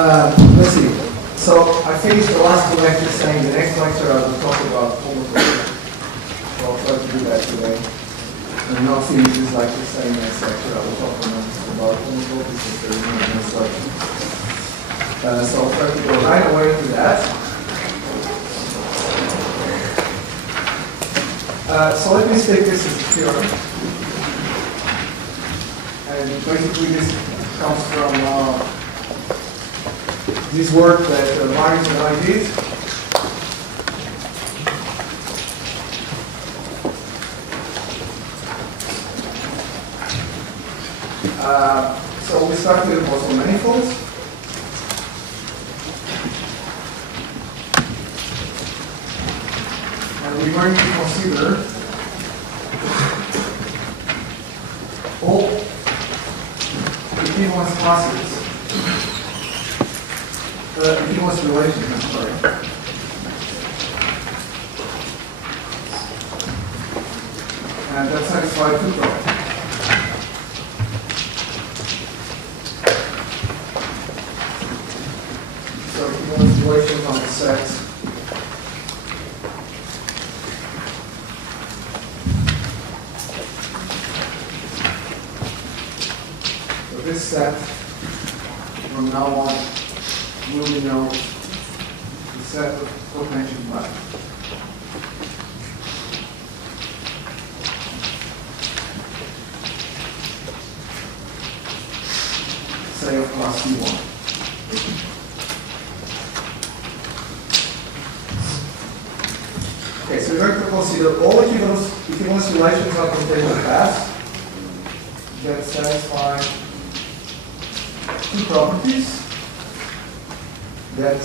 Let's see. So I finished the last two lectures saying the next lecture I will talk about homotopy. So I'll try to do that today. And not finish this lecture saying next lecture I will talk about homotopy since there is no next lecture. So I'll try to go right away to that. So let me state this as a theorem. And basically this comes from this work that Marius and I did. So we start with the Poisson manifolds. And we're going to consider all equivalence classes. Equivalence relations, I'm sorry. And that satisfies two problems. So equivalence relations on the set. So this set, from now on, will denote the set of potential values. Say of class C1. Okay, so we're going to consider all equivalence relations on contained paths that satisfy two properties that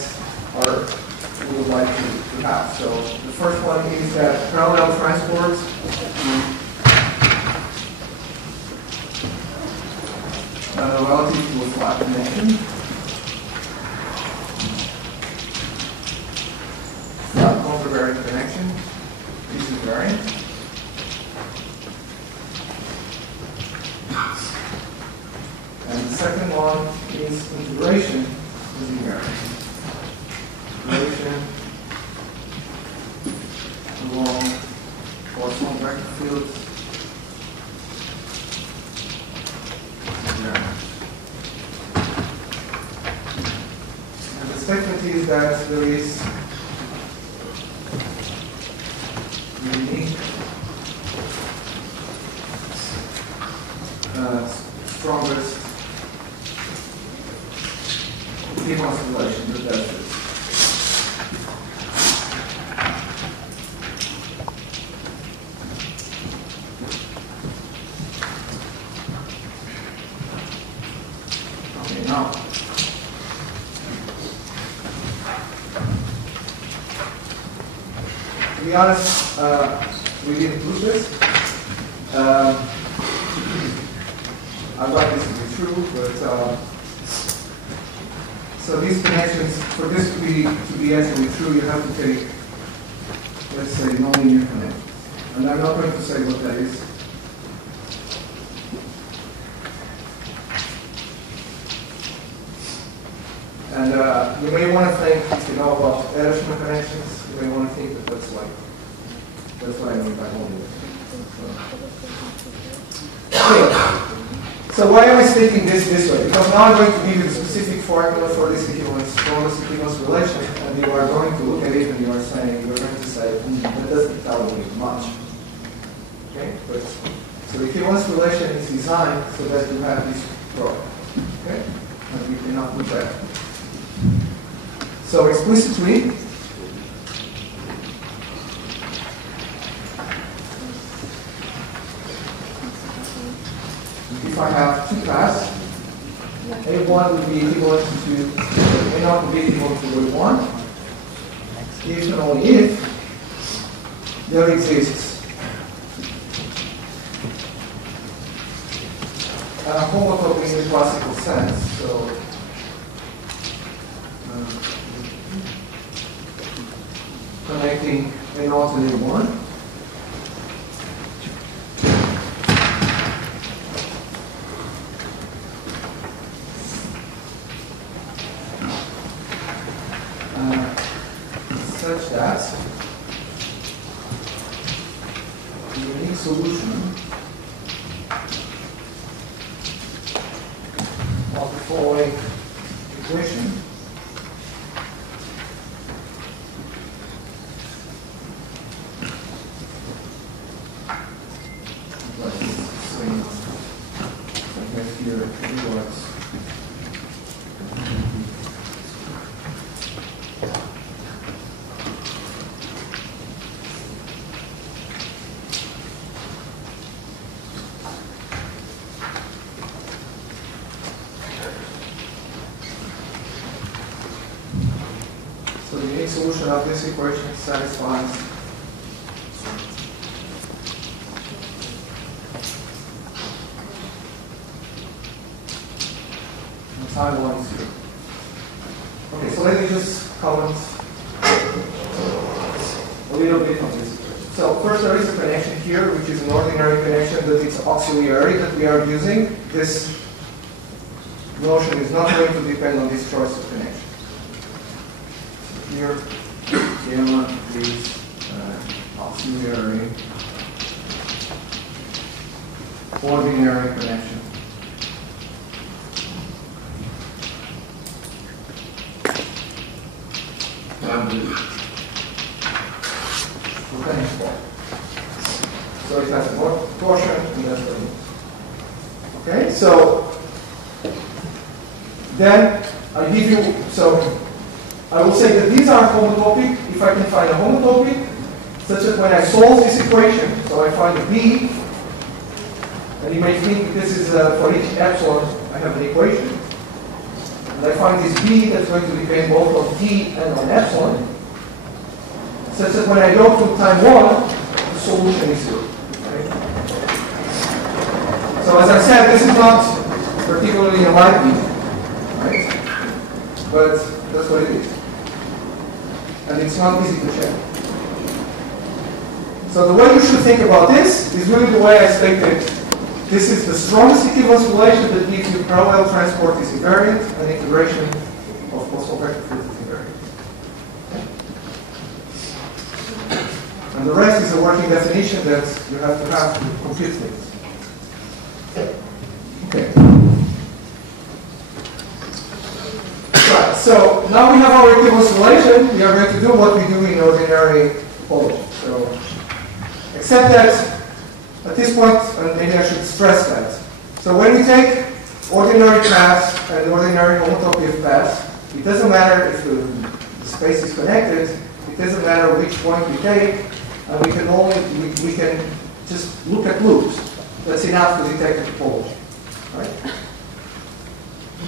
we would like to have. So the first one is that parallel transports relative to a flat connection. Flat contravariant connection. This is variant. And the second one is integration is invariant. Integration along Poisson vector fields. And the statement is that there is unique strongest equivalence relation that does this. Okay, now to be honest, we didn't prove this. I'd like this to be true, but so these connections, for this to be actually true, you have to take, let's say, nonlinear connections. And I'm not going to say what that is. And you may want to think, if you know about Edersman connections, you may want to think that that's what I mean by nonlinear. So why am I stating this way? Because now I'm going to give you the specific formula for this equivalence relation, and you are going to look at it and you are going to say, that doesn't tell me much. Okay? But so the equivalence relation is designed so that you have this product. Okay? And we cannot put that. So explicitly, if I have two paths, A1 would be equivalent to A0 would be equivalent to A1, if and only if there exists a homotopy in the classical sense. So connecting A0 and A1. the unique solution of the following equation. So the unique solution of this equation satisfies time 1 is 0. Okay, so let me just comment a little bit on this equation. So first there is a connection here, which is an ordinary connection that is auxiliary that we are using. This notion is not going to depend on this choice of connection. Here, gamma is auxiliary ordinary connection. So it has more torsion and less volume. Okay, so then I give you, so I will say that these are homotopic if I can find a homotopic such that when I solve this equation, so I find a B, and you may think this is for each epsilon I have an equation, and I find this B that's going to depend both on T and on epsilon, such that when I go to time 1, the solution is 0. Okay? So as I said, this is not particularly enlightening, right? But that's what it is. And it's not easy to check. So the way you should think about this is really the way I stated. This is the strongest equivalence relation that gives you parallel transport is invariant and integration of Poisson vector field is invariant. And the rest is a working definition that you have to compute things. Okay. Right, so now we have our equivalence relation. We are going to do what we do in ordinary topology. So, except that at this point, and maybe I should stress that. So when we take ordinary paths and ordinary homotopy of paths, it doesn't matter if the space is connected. It doesn't matter which point we take, and we can just look at loops. That's enough to detect the topology. Right?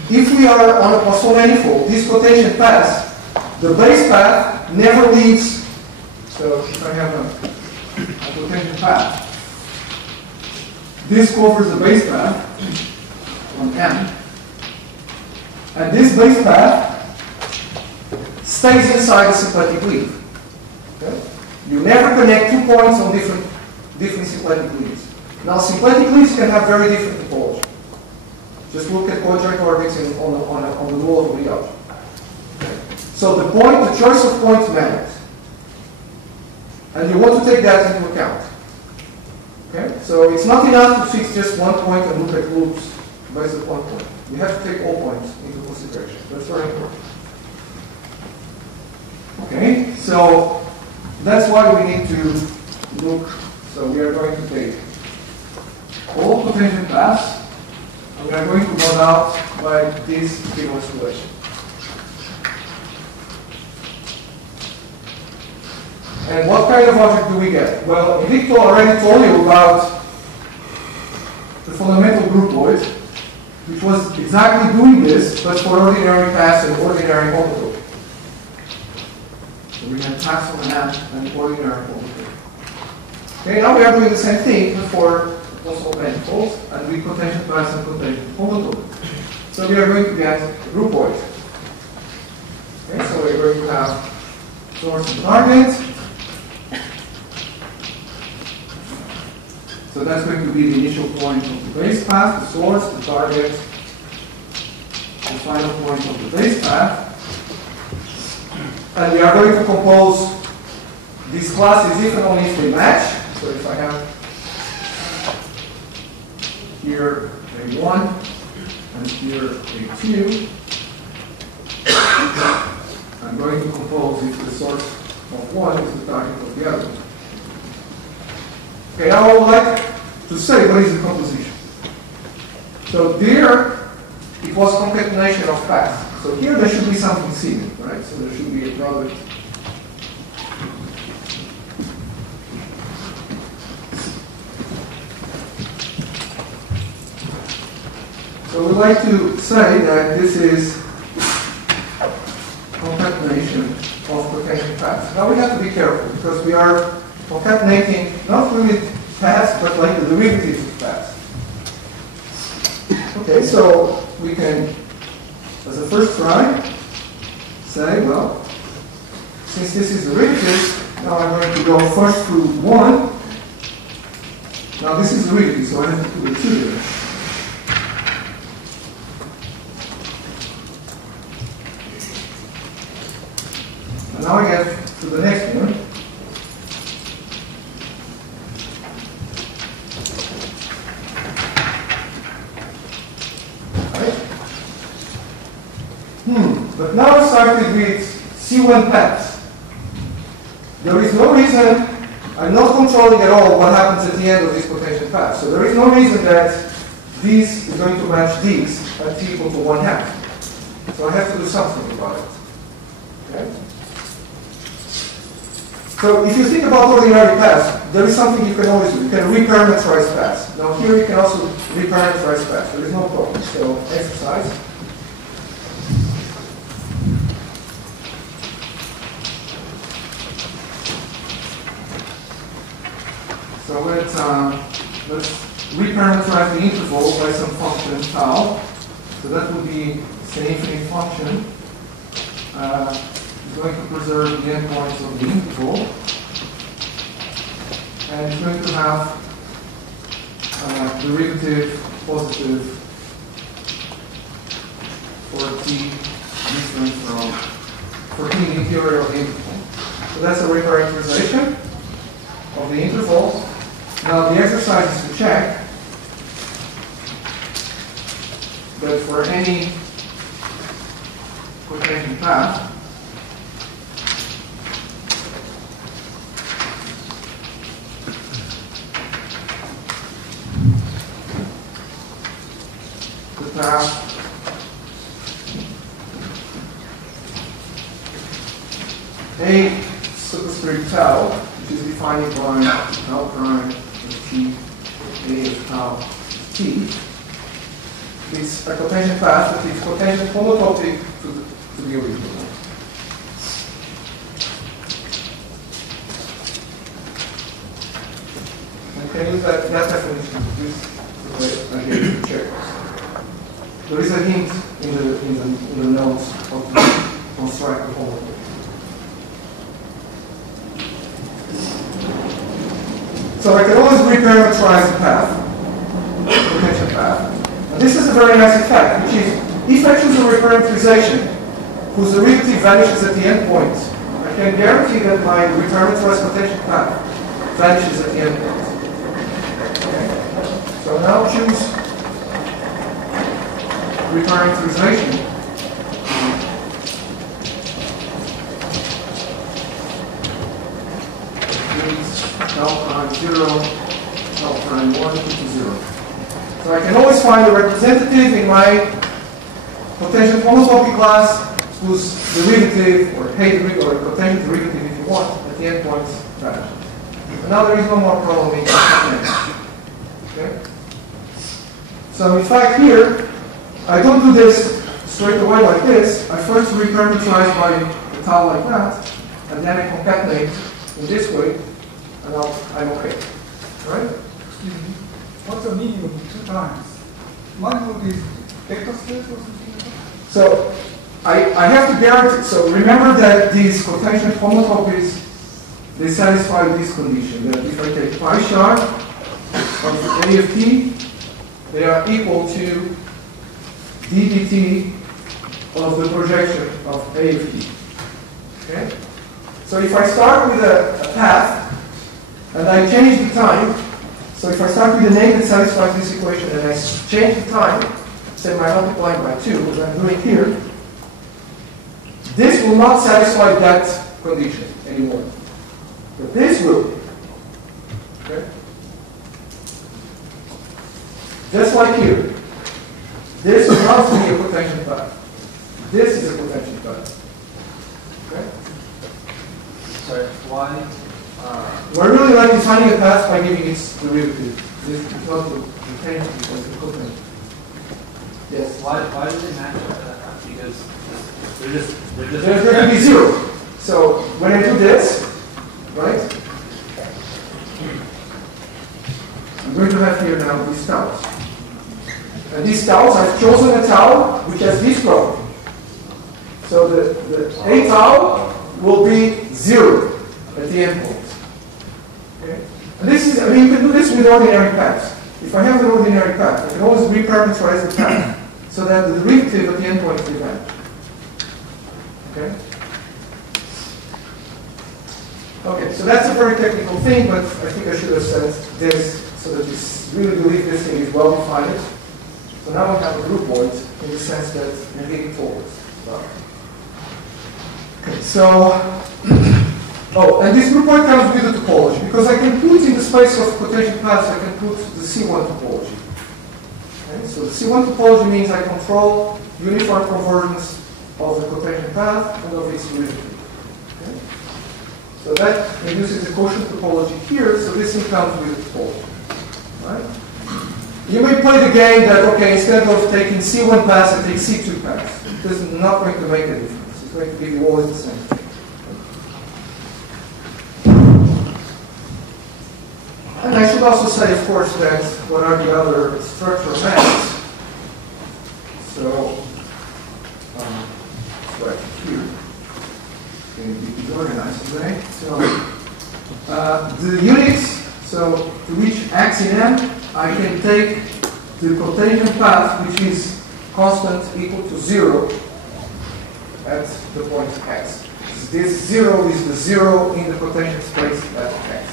If we are on a Poisson manifold, this quotation path, the base path never leaves. So if I have a quotation path, this covers the base path on M, and this base path stays inside the symplectic leaf. Okay? You never connect 2 points on different symplectic leaves. Now, symplectic leaves can have very different topology. Just look at cojoint orbits on the wall of the object. Okay? So the choice of points matters, and you want to take that into account. Okay? So it's not enough to fix just 1 point and look at loops based on 1 point. You have to take all points into consideration. That's very important. Okay? So that's why we need to look. So we are going to take all potential paths, and we are going to model out by this equivalence relation. And what kind of object do we get? Well, Victor already told you about the fundamental groupoid, which was exactly doing this, but for ordinary paths and ordinary homotopy. So we have paths on M and ordinary homotopy. Okay, now we are doing the same thing for Poisson manifolds, and with potential paths and potential homotopy. So we are going to get a groupoid. Okay, so we're going to have source and target. So that's going to be the initial point of the base path, the source, the target, the final point of the base path. And we are going to compose these classes if and only if they match. So if I have here A1 and here A2, I'm going to compose if the source of one is the target of the other. Okay, now I would like to say what is the composition. So there, it was concatenation of paths. So here there should be something similar, right? So there should be a product. So we like to say that this is concatenation of quotation paths. Now we have to be careful because we are concatenating not really paths, but like the derivatives of paths. Okay, so we can, as a first try, say, well, since this is derivative, now I'm going to go first through 1. Now this is derivative, so I have to put a 2 there. And now I get to the next one. But now I started with C1 paths. There is no reason, I'm not controlling at all what happens at the end of this quotation path. So there is no reason that this is going to match these at t equal to 1/2. So I have to do something about it. Okay? So if you think about ordinary paths, there is something you can always do. You can reparameterize paths. Now here you can also reparameterize paths. There is no problem. So exercise. So let's reparameterize the interval by some function tau. So that would be an infinite function. It's going to preserve the endpoints of the interval. And it's going to have derivative positive for t different for t in the interior of the interval. So that's a reparameterization of the interval. Now the exercise is to check that for any quotation path, the path A superscript tau, which is defined by tau prime of t, A of tau t, is a quotation path that is quotation homotopic to the original. And can use that definition. This is the way I gave you the check. There is a hint in the notes of the construct the homotopic. So I can always reparameterize the path, quotation path. And this is a very nice effect, which is if I choose a reparameterization whose derivative vanishes at the endpoint, I can guarantee that my reparameterized quotation path vanishes at the endpoint. Okay. So now choose reparameterization. Tau prime 0, tau prime 1 equal to 0. So I can always find a representative in my potential homotopy class whose derivative, or potential derivative if you want, at the endpoints vanish. And now there is no more problem in okay? So in fact here, I don't do this straight away like this. I first reparameterize by the tau like that, and then I concatenate in this way. And I'm okay. Right? Excuse me. What's the meaning of 2 times? One of these vector space or something like that? So I have to guarantee. So remember that these quotation homotopies, they satisfy this condition that if I take pi sharp of A of t, they are equal to ddt of the projection of A of t. Okay? So if I start with a path and I change the time. So if I start with an A that satisfies this equation and I change the time, say by multiplying by 2, as I'm doing here, this will not satisfy that condition anymore. But this will. Okay? Just like here. This will not be a potential path. This is a potential path. Okay? Sorry, why? We're really like defining a path by giving its derivative. This is not the potential because it's potential. Yes. Why does it match up to that path? Because they're just There's going to be 0. So when I do this, right? I'm going to have here now these towels. And these towels, I've chosen a towel which has this problem. So the A towel will be 0 at the end point. Okay? And this is, I mean, you can do this with ordinary paths. If I have an ordinary path, I can always reparameterize the path so that the derivative at the end point is event. Okay? Okay, so that's a very technical thing, but I think I should have said this so that you really believe this thing is well defined. So now we have a group point in the sense that we're leaning forward. Okay, so, oh, and this group point comes with the topology, because I can put in the space of potential paths, I can put the C1 topology. Okay, so the C1 topology means I control uniform convergence of the potential path and of its derivative. Okay? So that induces a quotient topology here, so this thing comes with the topology. Right? You may play the game that, okay, instead of taking C1 paths, I take C2 paths. This is not going to make a difference. It's going to give you always the same thing. And I should also say, of course, that what are the other structural maps? So, right here, going to be disorganized, right? So, the units, so to reach x in m, I can take the potential path, which is constant equal to 0 at the point x. This 0 is the 0 in the potential space at x,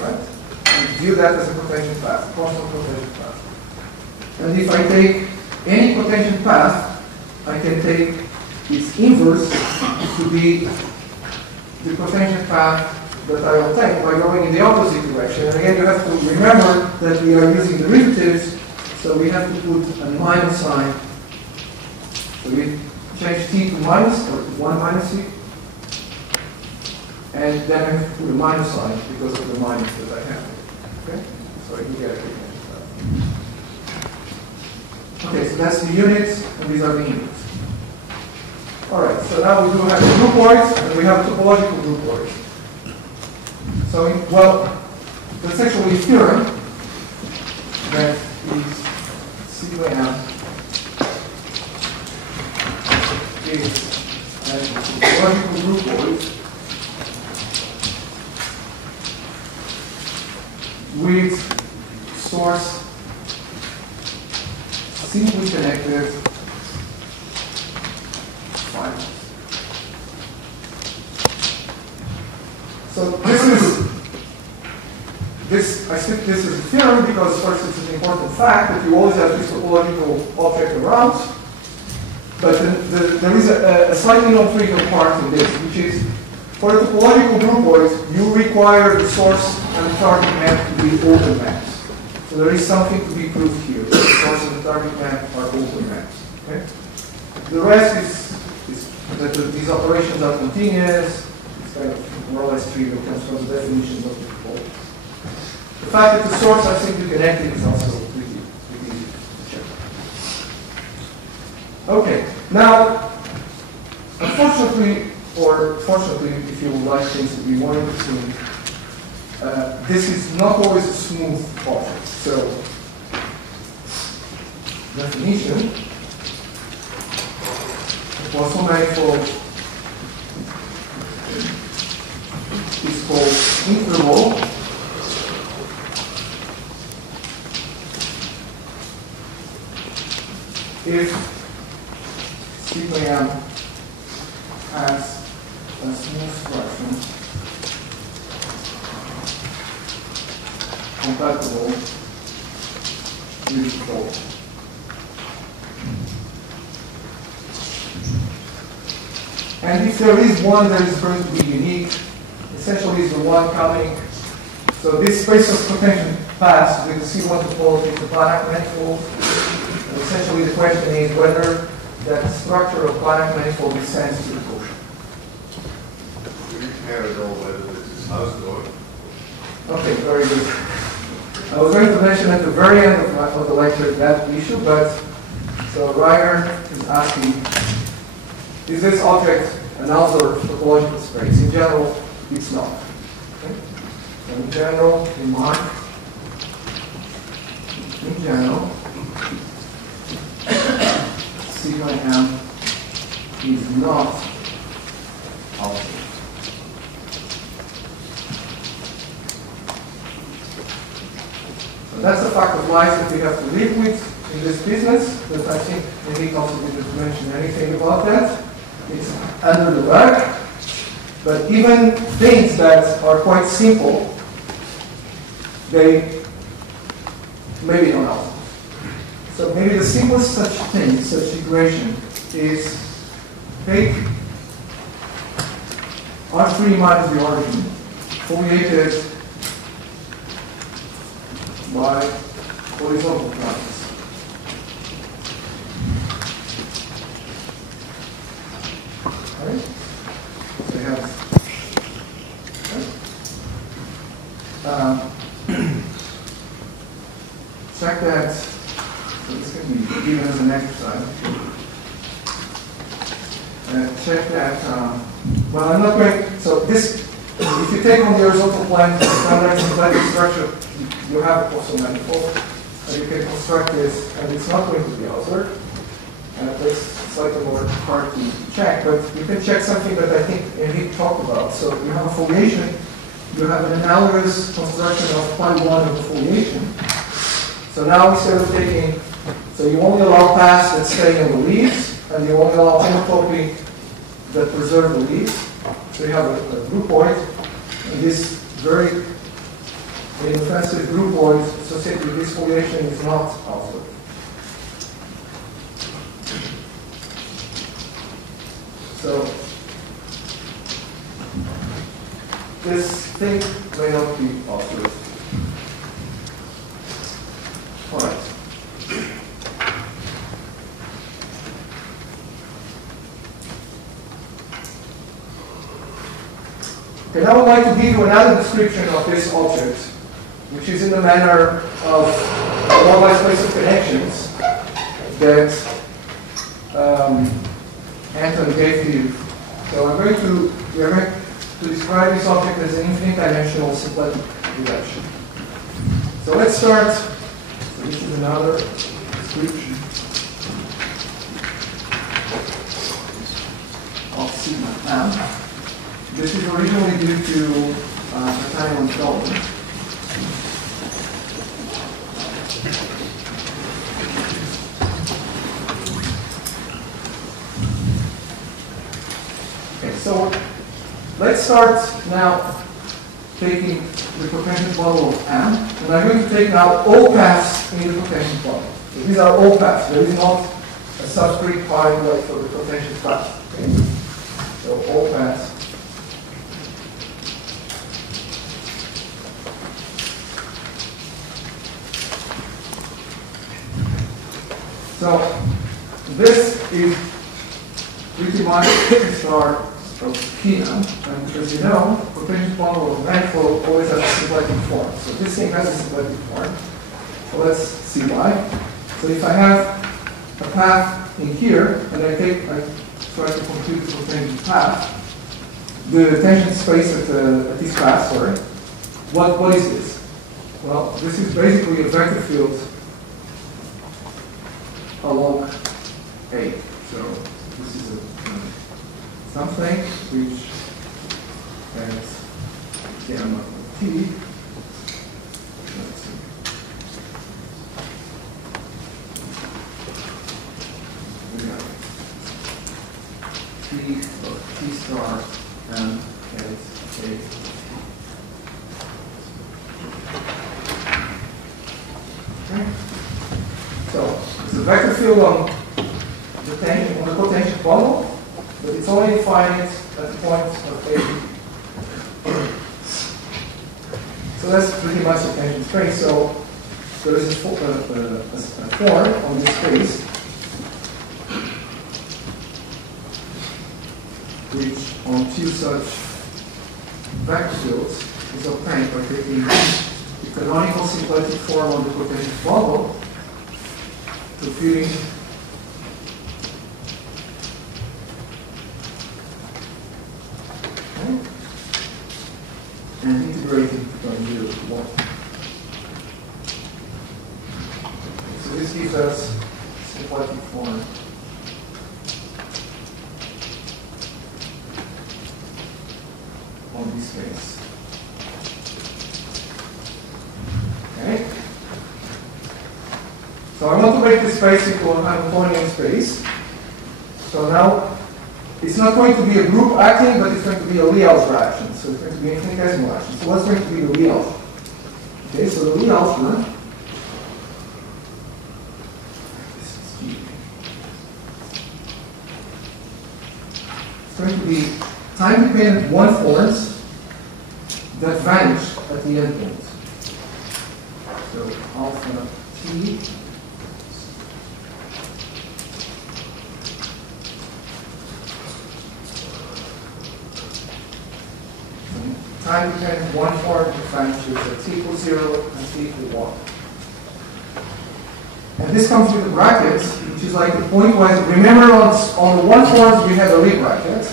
right? We view that as a potential path, constant potential path. And if I take any potential path, I can take its inverse to be the potential path that I obtain by going in the opposite direction. And again, you have to remember that we are using derivatives, so we have to put a minus sign. So we change t to minus, or to 1 minus c. And then I have to put a minus sign because of the minus that I have. Okay? So I can get it. Okay, so that's the units, and these are the units. Alright, so now we do have the groupoids, and we have a topological groupoid. So, well, that's actually a theorem that is sigma m is a topological groupoid with source simply connected finals. So I think this is a theorem because first it's an important fact that you always have this topological object around, but there is a slightly non-trivial part in this, which is for a topological groupoid, you require the source and the target map to be open maps. So there is something to be proved here. The source and the target map are open maps. Okay? The rest is that these operations are continuous. It's kind of more or less trivial. It comes from the definitions of the topology. The fact that the source are simply connected is also pretty easy to check. Okay, now, unfortunately, or fortunately, if you like things to be more interesting, this is not always a smooth object. So, definition, the Poisson manifold is called interval. If sigma m has a smooth fraction compatible with the fold. And if there is one that is going to be unique, essentially is the one coming. So this space of potential paths with the C1 topology is the Banach manifold. And essentially the question is whether that structure of Banach manifold descends to the quotient. Do you care at all whether this is Hausdorff? Okay, very good. I was going to mention at the very end of the lecture that issue, but so Ryder is asking, is this object an Hausdorff topological space? In general, it's not. Okay? So in general, in general, sigma m is not Hausdorff. So that's a fact of life that we have to live with in this business, but I think Nick also didn't mention anything about that. It's under the rug. But even things that are quite simple, they maybe don't know. So maybe the simplest such thing, such equation, is take R3 minus the origin, foliated by horizontal lines. Okay? So you have check that. So this can be given as an exercise. Check that. Well, I'm not going. So this, if you take on the horizontal plane the standard symplectic structure, you have a Poisson manifold, and you can construct this, and it's not going to be Hausdorff. And it's slightly more hard to check, but you can check something that I think Enrique talked about. So you have a foliation, you have an analogous construction of pi 1 of the foliation. So now instead of taking, so you only allow paths that stay in the leaves, and you only allow homotopy that preserve the leaves. So you have a groupoid, and this very inoffensive groupoid associated with this foliation is not Hausdorff. So this thing may not be Hausdorff. All right. Okay, now I would like to give you another description of this object, which is in the manner of a one-line space of connections that Anton gave you. So we are going to describe this object as an infinite dimensional symplectic reduction. So let's start. So this is another description of sigma m. This is originally due to Nathaniel Feldman. Okay, so let's start now taking the potential bubble of M, and I'm going to take now all paths in the potential bubble. So these are all paths. There is not a subscript pi like for the potential path. Okay? So all paths. So this is pretty much the star of Kina, and as you know, potential bundle of manifold always has a symplectic form. So this thing has a symplectic form. So let's see why. So if I have a path in here, and I try to compute the potential path, the tension space at this path, sorry, what is this? Well, this is basically a vector field along A. So this is something which has gamma T. Let's see. We have T of T star and S A. Okay. So it's a vector field on the potential bundle, but it's only defined at the point of A. So that's pretty much the tangent space. So there is a form on this space which on two such vector fields is obtained by taking the canonical symplectic form on the potential bundle to fitting and integrating from 0 to 1. So this gives us symplectic form on this space. Okay? So I want to make this space into a Hamiltonian space. So now it's not going to be a group acting, but it's going to be a Lie fraction. So it's going to be an infinitesimal action. So what's going to be the Lie alpha? Okay, so the Lie alpha is going to be time-dependent one-forms that vanish at the endpoint. So alpha t time-dependent one-form that vanishes at t equals 0 and t equals 1. And this comes with the brackets, which is like the pointwise. Remember, on the one forms we have a Lie bracket.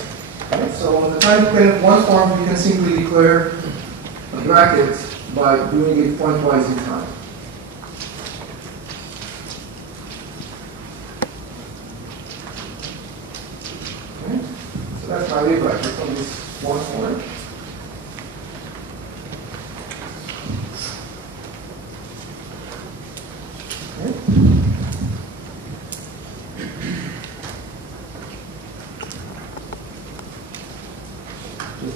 Okay? So on the time-dependent one form, we can simply declare a bracket by doing it pointwise in time. Okay? So that's my Lie bracket on this one form.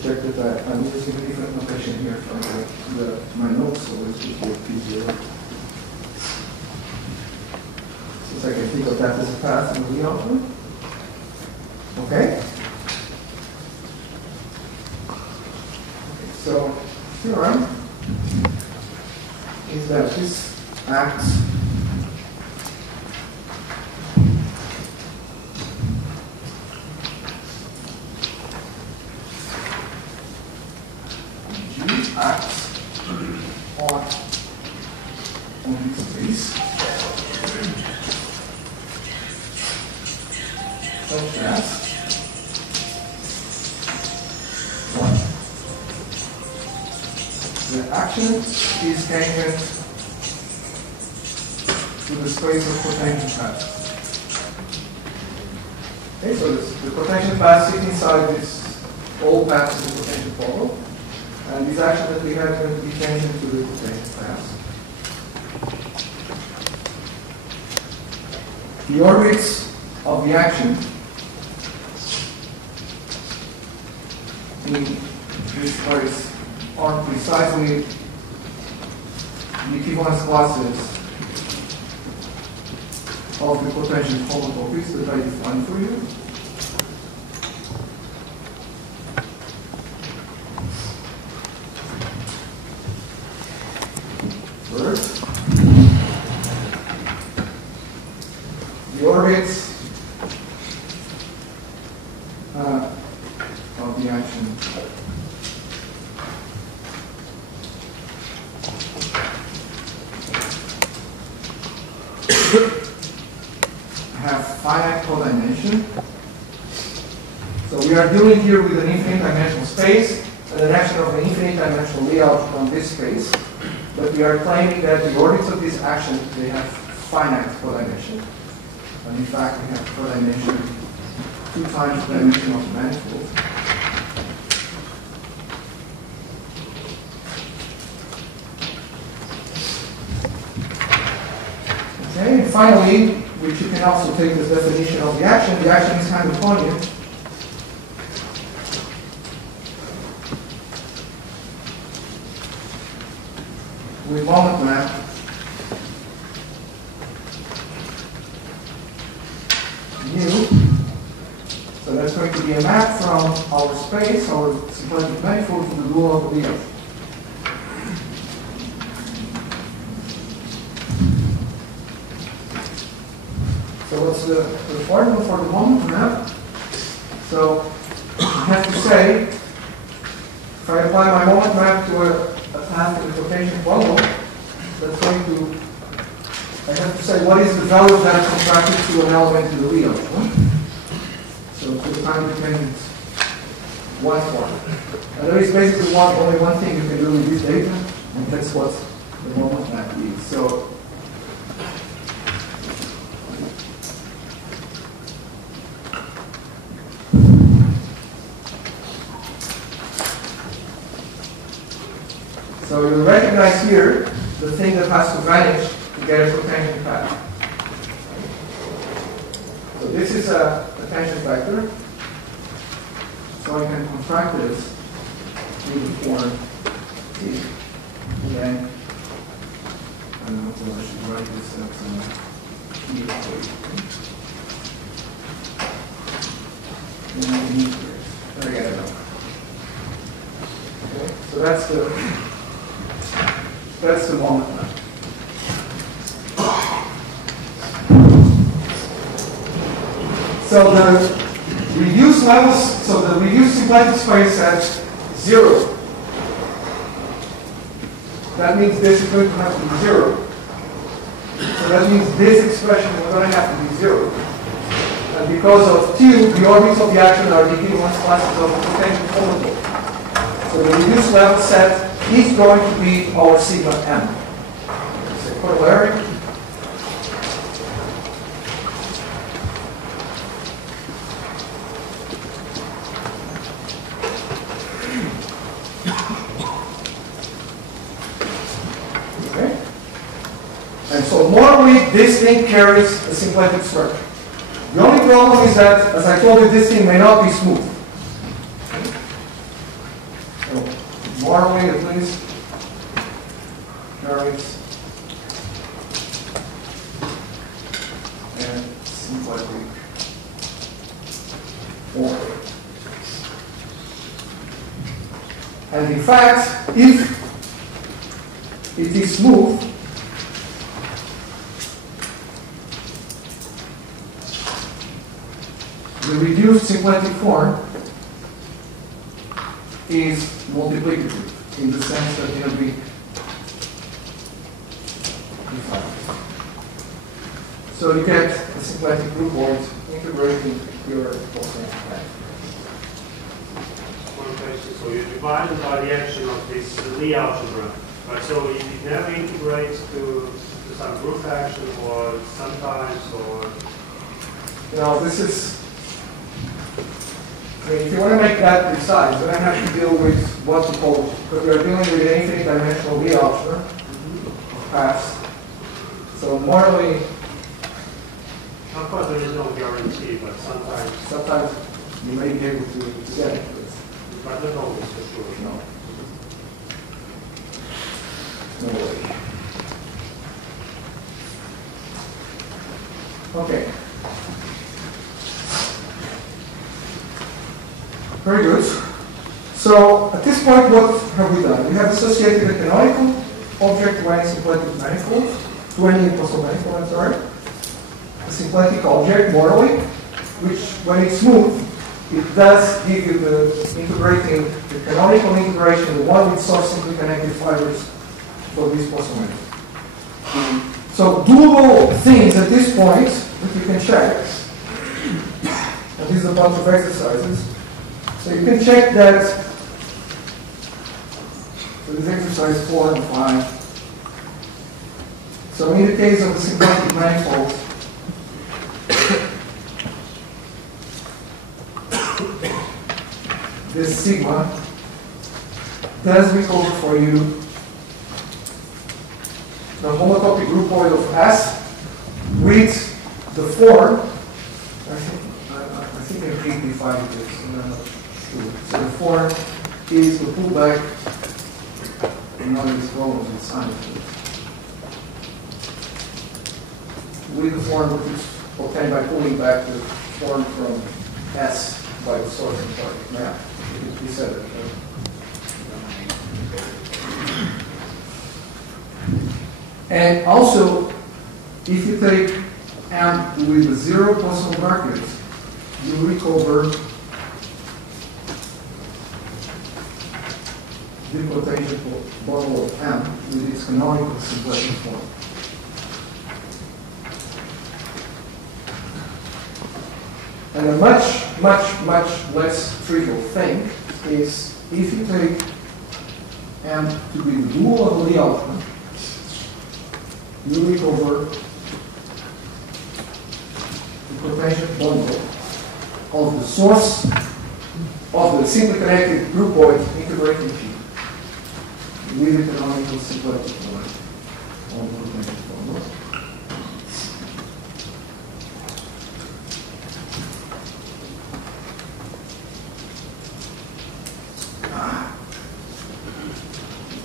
Check that I'm using a different notation here from my notes, so let's just do P0. Since I can think of that as a path in the alpha. Okay? So, theorem is that this acts acts on this space such as 1. The action is tangent to the space of potential paths. Okay, so the potential paths sit inside this all paths of the potential bubble. And this action that we have is going to be tangent to the potential paths. The orbits of the action in this place are precisely the equivalence classes of the potential homocopies that I defined for you. First, the orbits of the action have finite codimension. So we are dealing here with an infinite dimensional space and an action of an infinite dimensional layout from this space. But we are claiming that the orbits of this action, they have finite codimension. And in fact, we have codimension 2 times the dimension of the manifold. Okay, and finally, which you can also take as definition of the action is Hamiltonian. With moment map going to be a map from our space, our symplectic manifold, to the dual of the wheel. So what's the formula for the moment map? So I have to say, if I apply my moment map to a path in the rotation bundle, that's going to, I have to say what is the value that are contracted to an element in the wheel. So to the time dependent one form. And there is basically only one thing you can do with this data, and that's what the moment map is. So you'll recognize here the thing that has to vanish to get a potential path. So this is a potential vector. So I can contract this with the form T. And then, I don't know if I should write this as T equation. And then we need there we go. Okay, so that's the moment map. So the reduced levels, so the reduced symplectic space at 0. That means this is going to have to be 0. So that means this expression is going to have to be 0. And because of Q, the orbits of the action are the equivalence classes of the potential orbital. So the reduced level set is going to be our sigma m. It's a corollary. Okay. And so normally this thing carries a symplectic structure. The only problem is that, as I told you, this thing may not be smooth. Normally, at least, carries and symplectic form. And in fact, if it is smooth, the reduced symplectic form is multiplicative in the sense that it will be defined. So you get a symplectic groupoid integrating your Poisson. One question. So you're divided by the action of this Lie algebra, right? So it never integrates to some group action, or sometimes, or This is. I mean, if you want to make that precise, then I have to deal with what to call, because we are dealing with an infinite dimensional Lie algebra of paths. So morally, of course there is no guarantee, but sometimes you may be able to get it. But not always, for sure. No. No way. Okay. Very good. So at this point, what have we done? We have associated a canonical object to any symplectic manifold, to any Poisson manifold, I'm sorry. A symplectic object, morally, which, when it's smooth, it does give you the canonical integration, the one with source simply connected fibers for this Poisson manifold. So doable things at this point that you can check, and this is a bunch of exercises. So you can check that, so this exercise 4 and 5. So in the case of the symplectic manifold, this sigma does recover for you the homotopy groupoid of S with the form. I think I predefined this. So the form is the pullback in all these columns and signs. With the form which is obtained by pulling back the form from S by the source and target map. We said it. And also, if you take M with a zero Poisson bracket, you recover the potential bundle of M with its canonical symplectic form. And a much less trivial thing is if you take M to be the dual of the Lie algebra, you recover the potential bundle of the source of the simply connected groupoid integrating field with the canonical symplectic form of the potential bundle.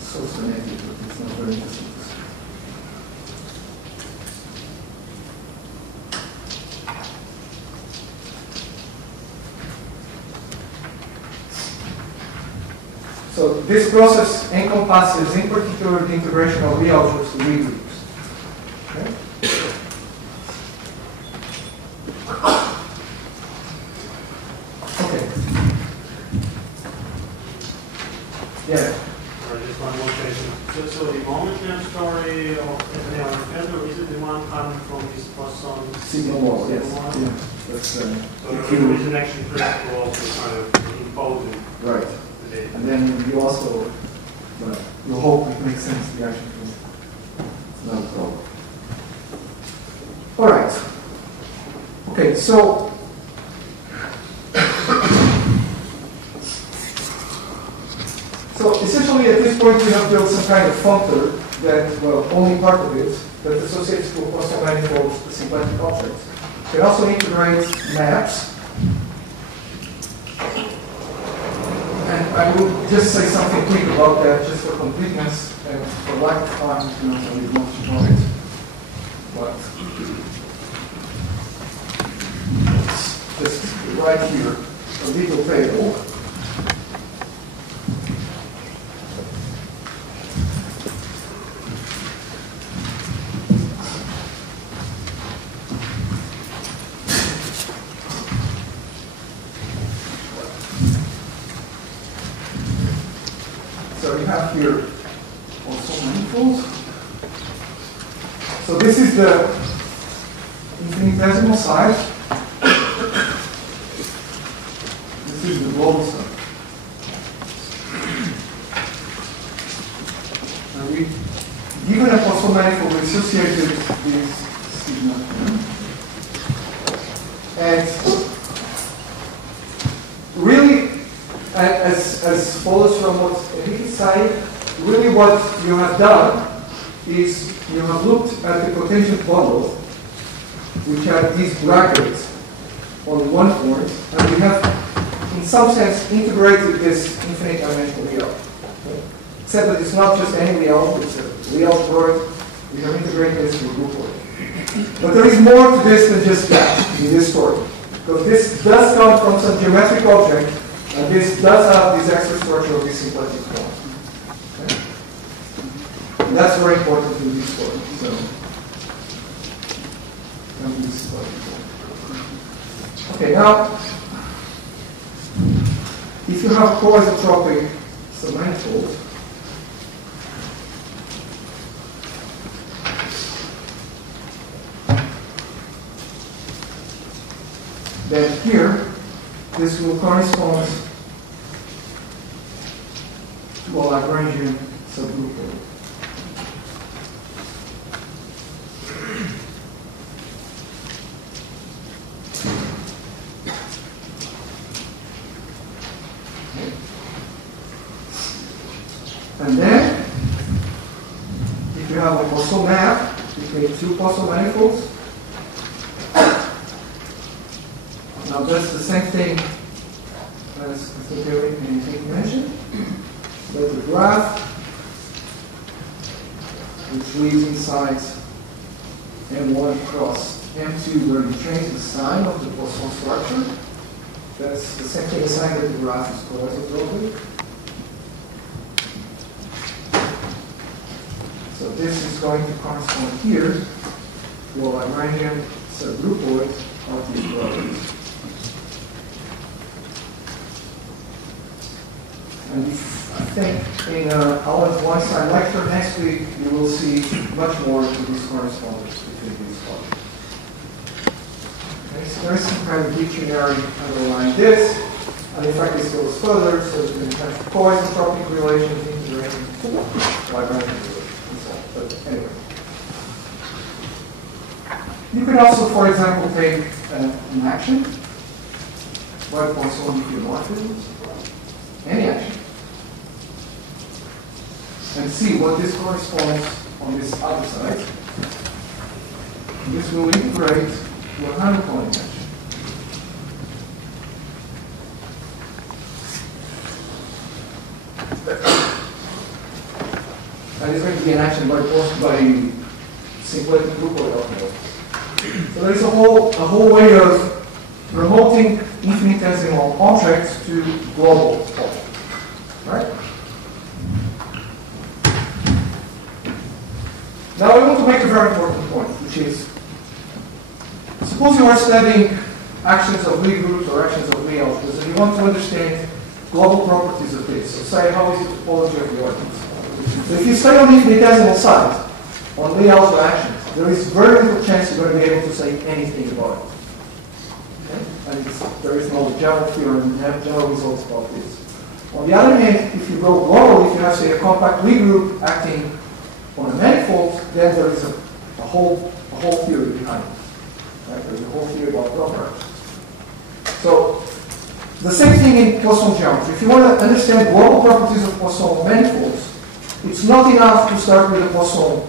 So semantic, but it's not very interesting. So this process encompasses, in particular, the integration of Lie algebras to Lie groups. Okay? Okay. Yeah. Just one more question. So the moment story of Fernandes, is it the one coming from this Poisson Signal wall, yes. signal Yeah. wall? That's, So there is an action principle also kind of imposing right. the data. And then you also, you hope it makes sense, the action principle. It's not a problem. All right. Okay, so essentially at this point we have built some kind of functor that, well, only part of it, that associates to a Poisson manifold the symplectic objects. You can also integrate maps. And I will just say something quick about that, just for completeness and for lack of time, you know, so we don't know it. But just right here, a legal table. So we have here also manifolds. So this is the infinitesimal size. This is the global size. And we, given a Poisson manifold, we associated this sigma. And really, as follows from what Enrique said, really what you have done is you have looked at the potential bundle, which had these brackets on one point, and we have, in some sense, integrated this infinite dimensional Lie algebra. Okay? Except that it's not just any Lie algebra, it's a Lie algebra. We have integrated this to a groupoid. But there is more to this than just that in this story. Because this does come from some geometric object, and this does have this extra structure of this symplectic form. Okay? And that's very important in this story. So, okay, now, if you have coisotropic submanifold, then here, this will correspond to a Lagrangian subgroup. And then, if you have a Poisson map between two Poisson manifolds, now that's the same thing as the theory and Enrique mentioned. There's a graph which leaves inside M1 cross M2 where you change the sign of the Poisson structure. That's the same thing as saying that the graph is coisotropic. So this is going to correspond here to a Lagrangian subgroupoid of these properties. And I think in Alan's one-side lecture next week, you will see much more to these correspondence between these properties. Okay, so there is some kind of dictionary underlying this, and in fact this goes further, so you can have coisotropic relations, integrating Lagrangian relations, and so on. But anyway. You can also, for example, take an action, by Poisson diffeomorphisms, any action, and see what this corresponds on this other side. This will integrate to a Hamiltonian action. And it's going to be an action by symplectic groupoid operator. So there is a whole way of promoting infinitesimal objects to global objects, right? Now I want to make a very important point, which is, suppose you are studying actions of Lie groups or actions of Lie algebras, and you want to understand global properties of this. So say, how is the topology of the ordinals? So if you stay on the infinitesimal side, on Lie algebra actions, there is very little chance you're going to be able to say anything about it. Okay? And there is no general theorem, general results about this. On the other hand, if you go global, if you have, say, a compact Lie group acting on a manifold, then there is a whole theory behind it. Right? There's a whole theory about proper actions. So the same thing in Poisson geometry. If you want to understand global properties of Poisson manifolds, it's not enough to start with a Poisson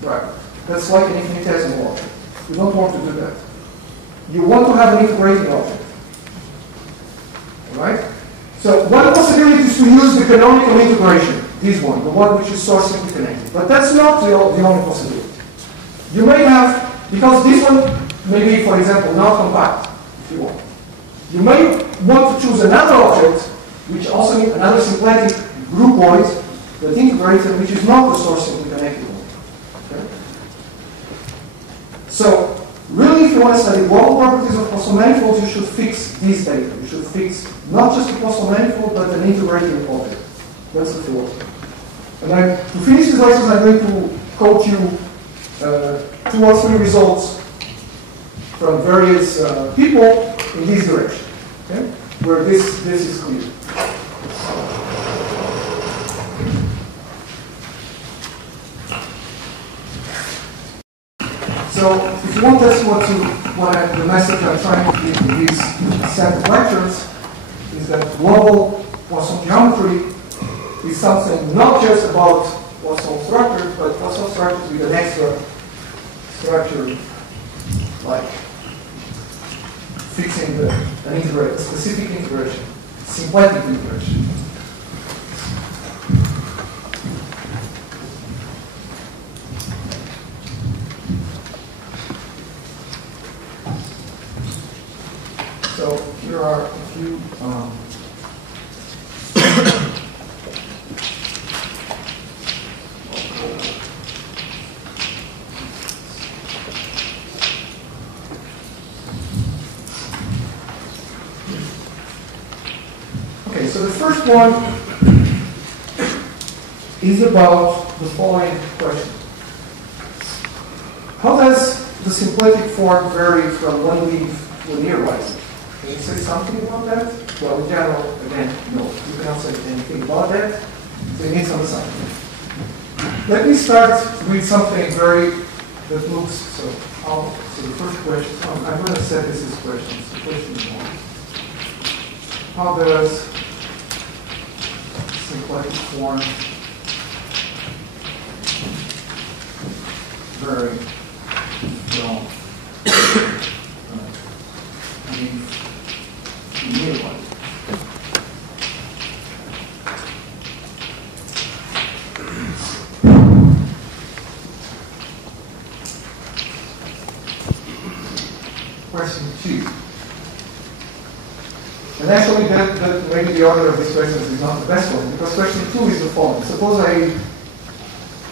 bracket. That's like an infinitesimal object. You don't want to do that. You want to have an integrating object. Alright? So one possibility is to use the canonical integration, this one, the one which is source simply connected. But that's not the only possibility. You may have, because this one may be, for example, not compact, if you want. You may want to choose another object, which also another symplectic groupoid that integrates and which is not the source simply connected one. Okay? So, really, if you want to study global properties of Poisson manifolds, you should fix these data. You should fix not just a Poisson manifold, but an integrating object. That's the philosophy. And to finish this lesson, I'm going to quote you 2 or 3 results from various people in this direction, okay? Where this is clear. So, if you want, that's the message I'm trying to give in this set of lectures, is that global Poisson geometry is something not just about Poisson structures, but Poisson structures with an extra structure, like fixing a specific integration, symplectic integration. So here are a few okay, so the first one is about the following question. How does the symplectic form vary from one leaf to a nearby? Can you say something about that? Well, in general, again, no. You cannot say anything about that. So you need some assumption. Let me start with something that looks so. So the first question, I'm going to set this as questions. So question 1. How does symplectic form vary from near one? Question 2. And actually, maybe the order of these questions is not the best one, because question 2 is the following. Suppose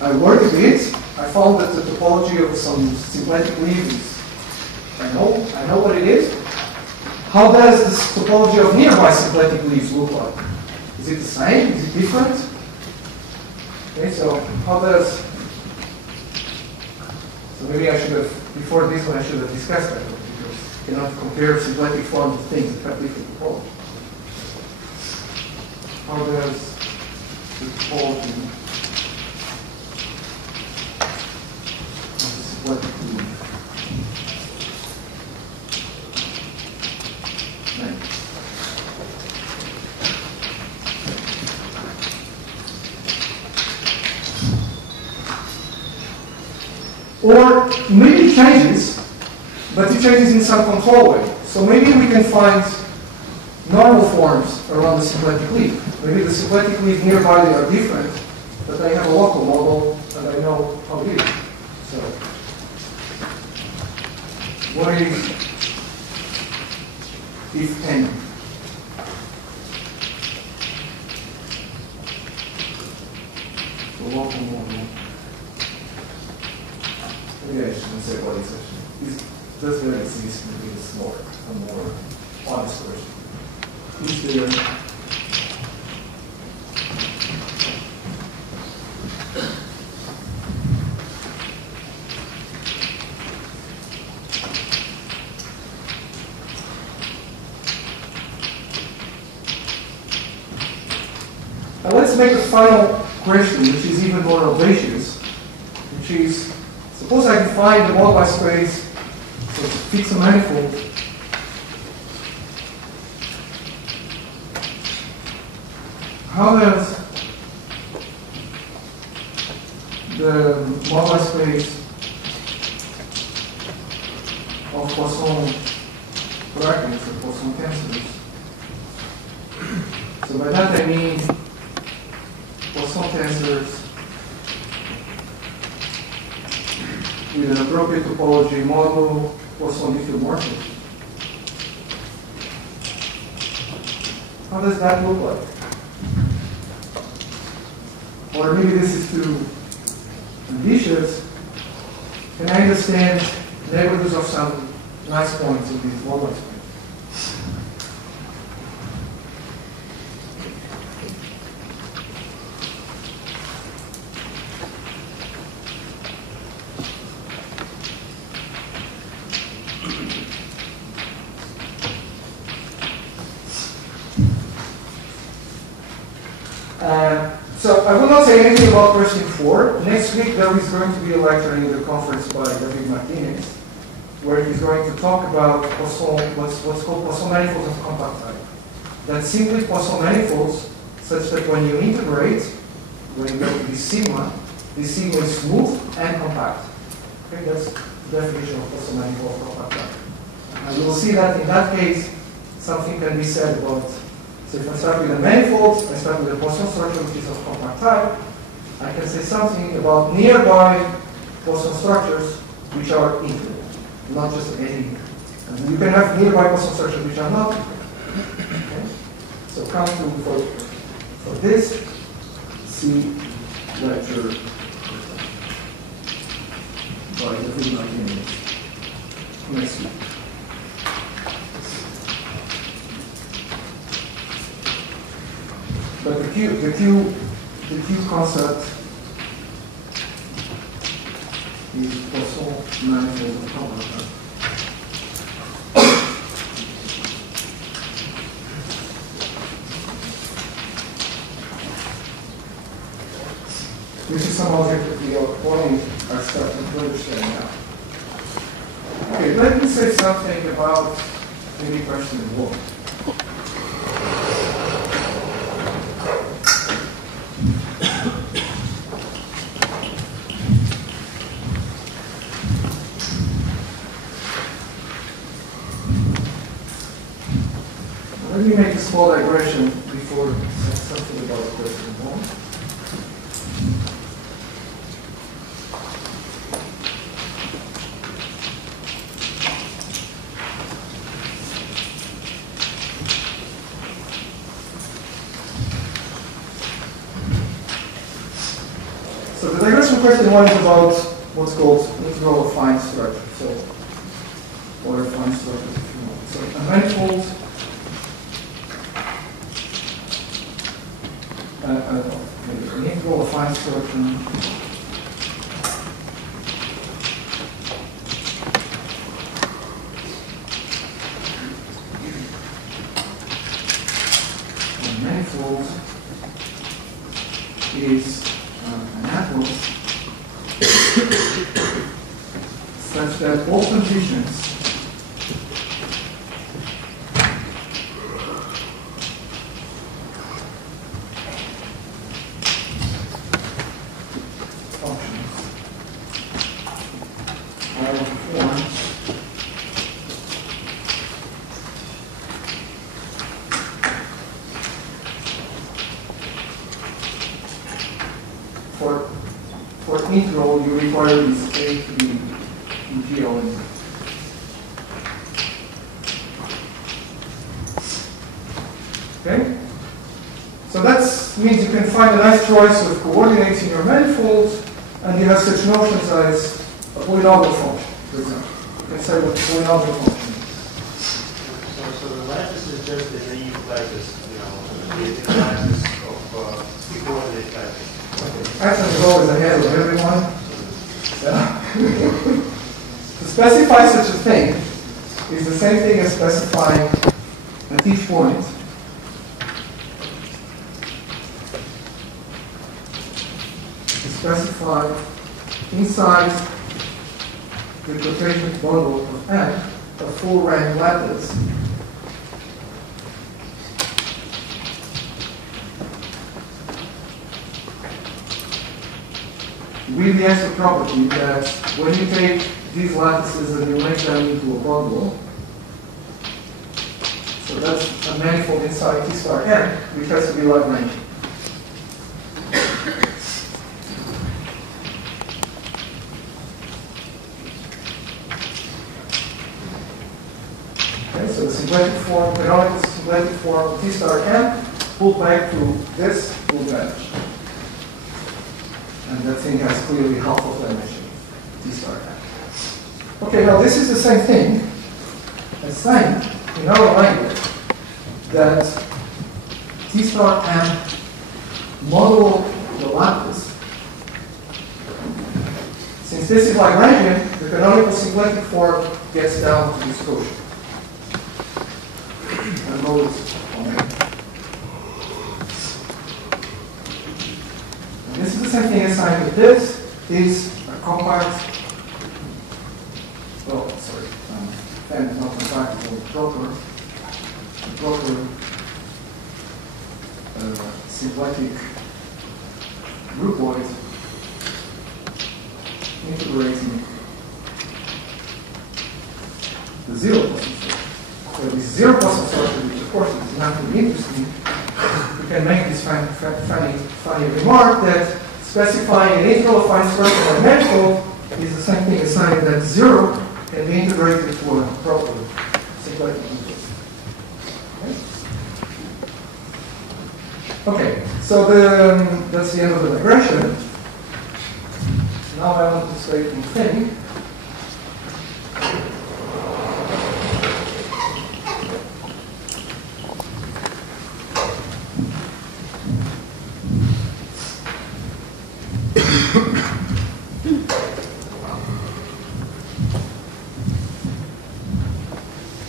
I work a bit, I found that the topology of some symplectic leaf is, I know what it is. How does this topology of nearby symplectic leaves look like? Is it the same? Is it different? Okay, so how does, so maybe I should have, before this one I should have discussed that, because you cannot compare symplectic forms of things that have different topology. How does the topology of the symplectic leaf or maybe it changes, but it changes in some control way. So maybe we can find normal forms around the symplectic leaf. Maybe the symplectic leaf nearby they are different, but they have a local model and I know how it is. So what is if n? The local model. Maybe I shouldn't say what is actually. Does there exist? Maybe it's more a more honest question. Is there Now let's make a final question, which is even more audacious, which is, suppose I define the moduli space, so fix a manifold, how does the moduli space of Poisson brackets or Poisson tensors, so by that I mean Poisson tensors with an appropriate topology model Poisson diffeomorphism. How does that look like? Or maybe this is too ambitious. Can I understand neighborhoods of some nice points of these moduli space? So I will not say anything about question 4. Next week there is going to be a lecture in the conference by David Martinez, where he's going to talk about Poisson, what's called Poisson manifolds of compact type. That's simply Poisson manifolds such that when you integrate, when you go to this sigma is smooth and compact. Okay, that's the definition of Poisson manifold of compact type. And we will see that in that case, something can be said about. So if I start with a manifold, I start with a Poisson structure which is of compact type, I can say something about nearby Poisson structures which are integral, not just any. And you can have nearby Poisson structures which are not integral. Okay? So come to, for this, see lecture by David Martinez next week. But the Q concept is Poisson manifold of compact type. This is some object that we are starting to understand now. Okay, let me say something about maybe question 1. Let me make a small digression before saying something about question 1. the question one is about what's called integral of fine structure. So, or fine structure, if you want. So, a manifold. An integral of fine structure. Manifold is an atlas such that all conditions functions are of form for integral, you require this A to be in G element. Okay? So that means you can find a nice choice of coordinates in your manifold, and you have such notions as a polynomial function, for example. You can say what a polynomial function is. So the lattice is just a naive lattice, the lattice of equivalent lattice. Action is always ahead of everyone. Yeah. To specify such a thing is the same thing as specifying at each point to specify inside the quotation bundle of N a full rank lattice with the extra property that when you take these lattices and you make them into a bundle, so that's a manifold inside T star N, which has to be Lagrangian. Okay, so the symplectic form, canonical symplectic form of T star N pulled back to this will vanish. And that thing has clearly half of dimension, T star N. Okay, now this is the same thing as saying, in our language, that T star N modulo the lattice. Since this is Lagrangian, the canonical symplectic form gets down to this quotient. And goes on it. This is the same thing as saying that this is a compact, N is not compact, it's a proper symplectic groupoid integrating the zero Poisson structure. So this zero Poisson structure, which of course is not really interesting, we can make this funny remark that specifying an integral of fine structure or manifold is the same thing as saying that zero can be integrated to a proper symplectic groupoid. Okay, so that's the end of the digression. Now I want to state one thing.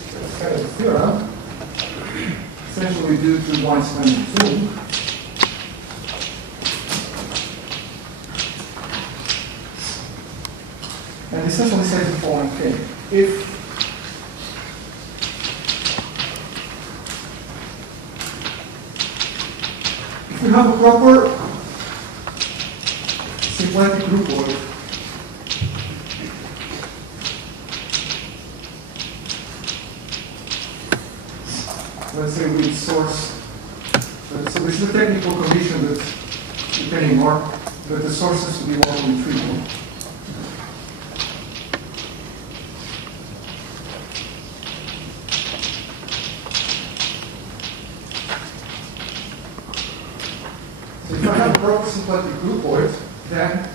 This kind of theorem, essentially due to Weissman zoom. And essentially says the following thing. If you have a proper symplectic groupoid, let's say with source, so this is a technical condition that depending on that the source has to be locally trivial. If I have a proper symplectic groupoid, then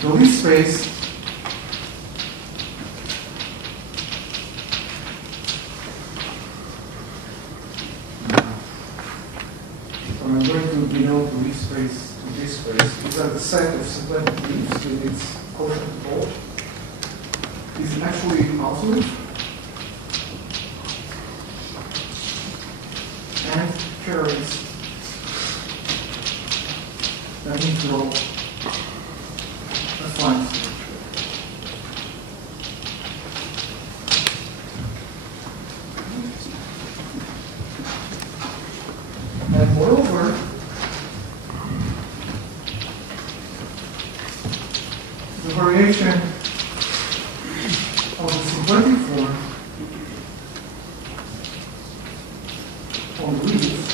the leaf space I'm going to denote the leaf space to this space. These are the set of symplectic leaves with its quotient pole. Is actually absolute and carries an integral affine structure. And moreover, the variation of the symplectic form on the leaves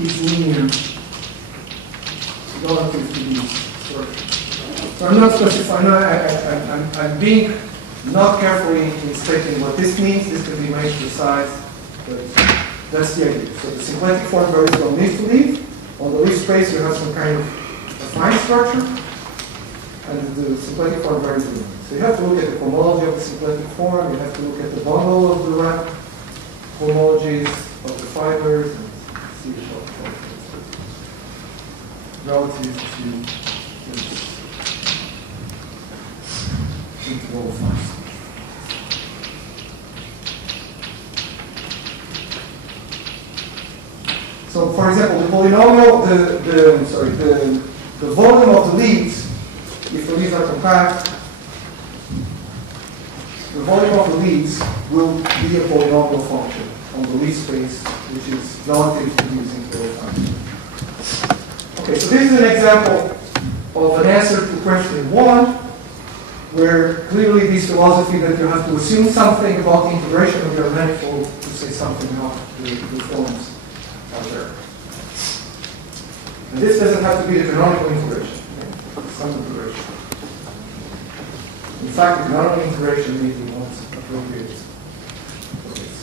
is linear relative to these structures. So I'm not specifying, I'm being not carefully in stating what this means. This can be made precise, but that's the idea. So the symplectic form varies from leaf to leaf. On the leaf space, you have some kind of affine structure, and the symplectic form varies linearly. So you have to look at the homology of the symplectic form, you have to look at the bundle of the homologies of the fibers, and see what relative to this integral affine structure. So, for example, the polynomial, the volume of the leaves, if the leaves are compact, the volume of the leaves will be a polynomial function on the leaf space, which is relative to these integral functions. Okay, so this is an example of an answer to question 1, where clearly this philosophy that you have to assume something about the integration of your manifold to say something about the forms out there. And this doesn't have to be the canonical integration, okay? Some integration. In fact, the canonical integration may be most appropriate for this.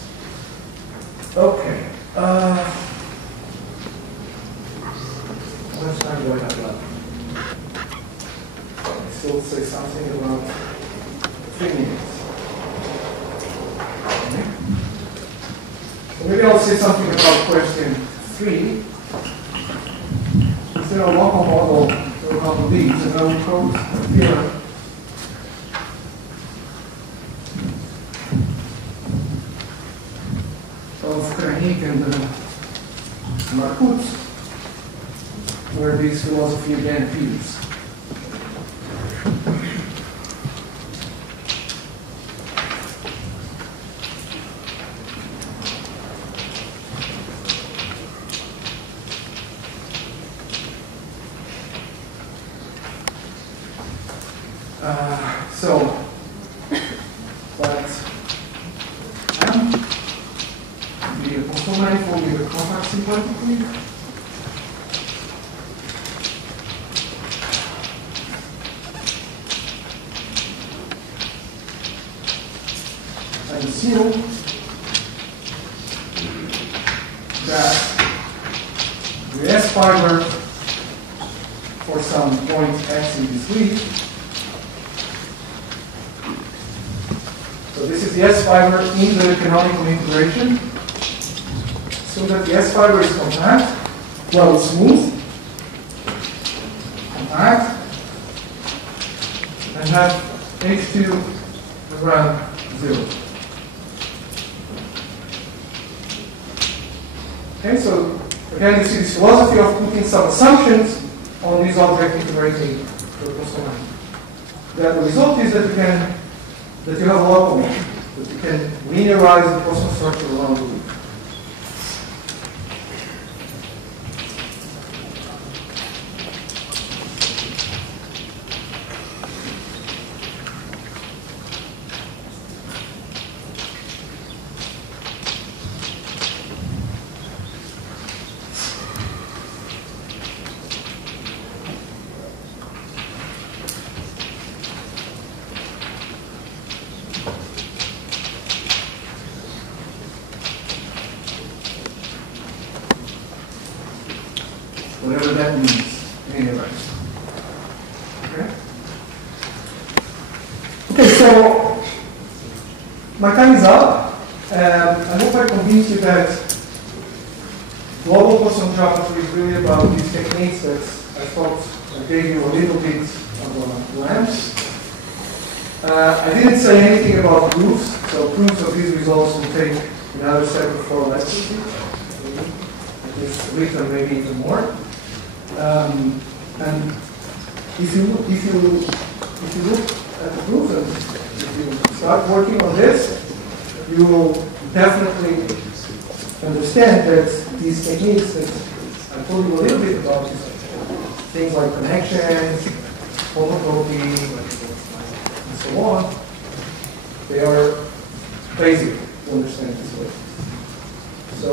Okay. How much time do I have left? I still say something about 3 minutes. Okay. So maybe I'll say something about question 3. Instead of local model of the leaves, and I will quote a theorem of Kranich and Marcus, where this philosophy again appears. So, but be a Poisson manifold with a compact symplectic leaf. And assume that the S fiber for some point X in this leaf. So this is the S fiber in the canonical integration. So that the S fiber is compact, well, it's smooth, compact, and have H2 around 0. Okay, so again, you see this philosophy of putting some assumptions on these object integrating the Poisson manifold. That the result is that you have a local motion, that you can linearize the Poisson structure around the loop. whatever that means in any event. Okay? Okay, so my time is up. I hope I convinced you that global Poisson geometry is really about these techniques that I thought I gave you a little bit of a glance. I didn't say anything about proofs, so proofs of these results will take another 7 or 4 lectures, at least written maybe even more. And if you look at the proof and if you start working on this, you will definitely understand that these techniques that I told you a little bit about, things like connections, homotopy, and so on, they are basic to understand this way. So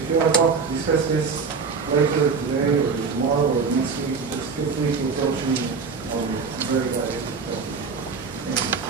if you want to discuss this later today or tomorrow or next week, just feel free to approach me. I'll be very glad to help you. Thank you.